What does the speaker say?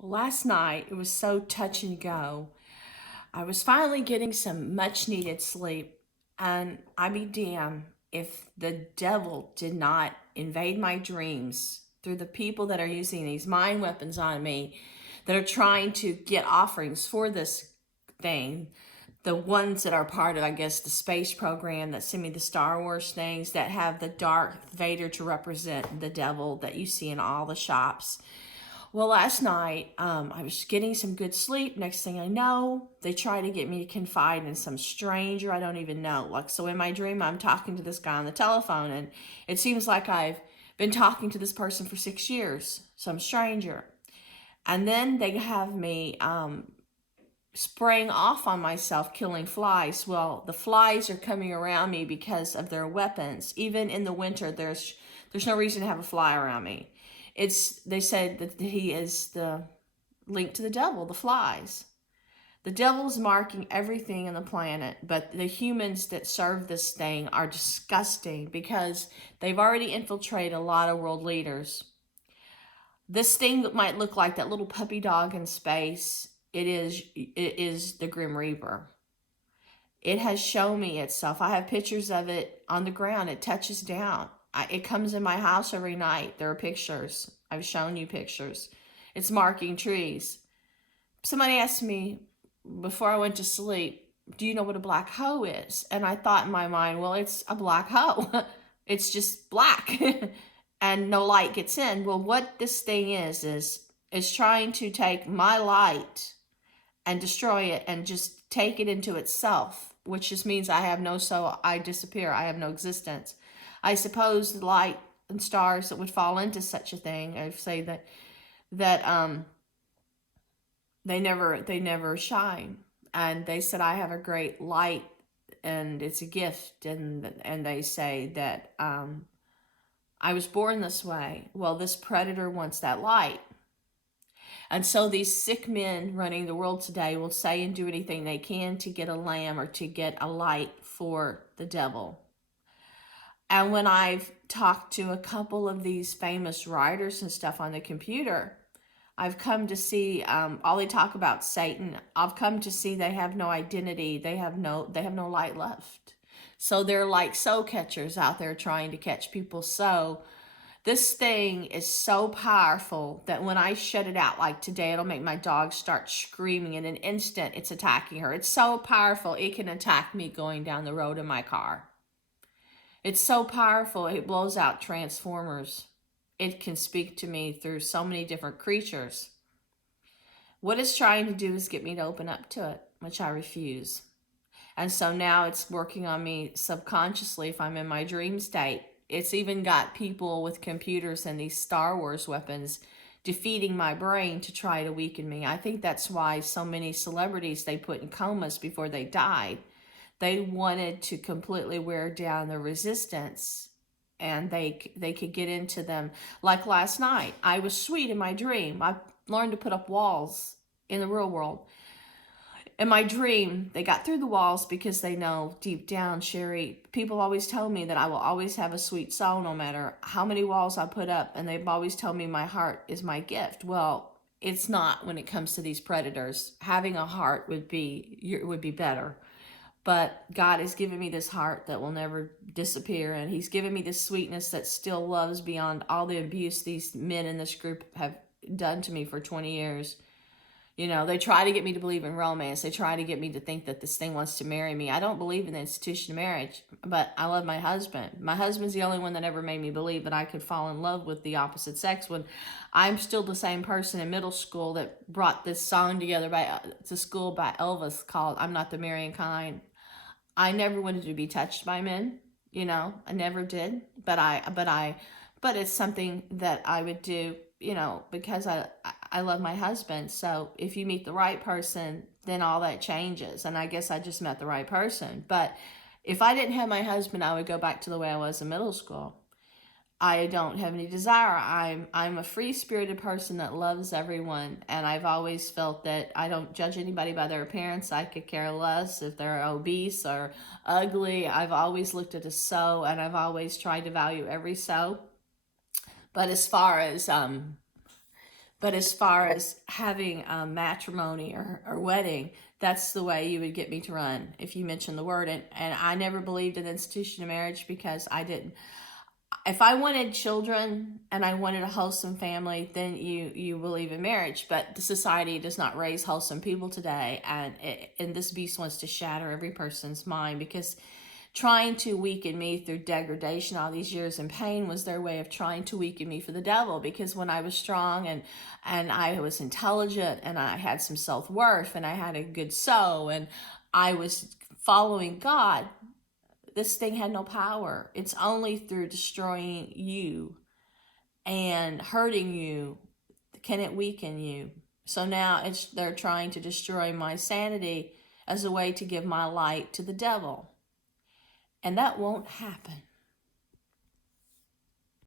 Last night, it was so touch and go. I was finally getting some much needed sleep, and I'd be damned if the devil did not invade my dreams through the people that are using these mind weapons on me, that are trying to get offerings for this thing. The ones that are part of, I guess, the space program that send me the Star Wars things that have the Darth Vader to represent the devil that you see in all the shops. Well, last night, I was getting some good sleep. Next thing I know, they try to get me to confide in some stranger I don't even know. Like, so in my dream, I'm talking to this guy on the telephone, and it seems like I've been talking to this person for 6 years, some stranger. And then they have me spraying off on myself, killing flies. Well, the flies are coming around me because of their weapons. Even in the winter, there's no reason to have a fly around me. They said that he is the link to the devil, the flies. The devil's marking everything on the planet, but the humans that serve this thing are disgusting because they've already infiltrated a lot of world leaders. This thing that might look like that little puppy dog in space, it is the Grim Reaper. It has shown me itself. I have pictures of it on the ground. It touches down. It comes in my house every night. There are pictures. I've shown you pictures. It's marking trees. Somebody asked me before I went to sleep, do you know what a black hole is? And I thought in my mind, well, it's a black hole. It's just black and no light gets in. Well, what this thing is trying to take my light and destroy it and just take it into itself, which just means I have no soul. I disappear. I have no existence. I suppose the light and stars that would fall into such a thing, I say that they never shine. And they said I have a great light and it's a gift, and they say that I was born this way. Well, this predator wants that light. And so these sick men running the world today will say and do anything they can to get a lamb or to get a light for the devil. And when I've talked to a couple of these famous writers and stuff on the computer, I've come to see all they talk about Satan. I've come to see they have no identity. They have no light left. So they're like soul catchers out there trying to catch people. So this thing is so powerful that when I shut it out, like today, it'll make my dog start screaming in an instant. It's attacking her. It's so powerful, it can attack me going down the road in my car. It's so powerful, it blows out transformers. It can speak to me through so many different creatures. What it's trying to do is get me to open up to it, which I refuse. And so now it's working on me subconsciously if I'm in my dream state. It's even got people with computers and these Star Wars weapons defeating my brain to try to weaken me. I think that's why so many celebrities they put in comas before they died. They wanted to completely wear down the resistance, and they could get into them. Like last night, I was sweet in my dream. I learned to put up walls in the real world. In my dream, they got through the walls because they know deep down, Sherry, people always tell me that I will always have a sweet soul no matter how many walls I put up, and they've always told me my heart is my gift. Well, it's not when it comes to these predators. Having a heart would be better. But God has given me this heart that will never disappear, and He's given me this sweetness that still loves beyond all the abuse these men in this group have done to me for 20 years. They try to get me to believe in romance. They try to get me to think that this thing wants to marry me. I don't believe in the institution of marriage, but I love my husband. My husband's the only one that ever made me believe that I could fall in love with the opposite sex when I'm still the same person in middle school that brought this song together to school by Elvis called I'm Not the Marrying Kind. I never wanted to be touched by men, I never did, but it's something that I would do, because I love my husband. So if you meet the right person, then all that changes. And I guess I just met the right person. But if I didn't have my husband, I would go back to the way I was in middle school. I don't have any desire. I'm a free-spirited person that loves everyone, and I've always felt that I don't judge anybody by their appearance. I could care less if they're obese or ugly. I've always looked at a soul, and I've always tried to value every soul. But as far as But as far as having a matrimony or wedding, that's the way you would get me to run if you mentioned the word. And I never believed in the institution of marriage because I didn't. If I wanted children and I wanted a wholesome family, then you believe in marriage. But the society does not raise wholesome people today, and this beast wants to shatter every person's mind because trying to weaken me through degradation all these years and pain was their way of trying to weaken me for the devil. Because when I was strong and I was intelligent and I had some self-worth and I had a good soul and I was following God, this thing had no power. It's only through destroying you and hurting you can it weaken you. So now they're trying to destroy my sanity as a way to give my light to the devil. And that won't happen.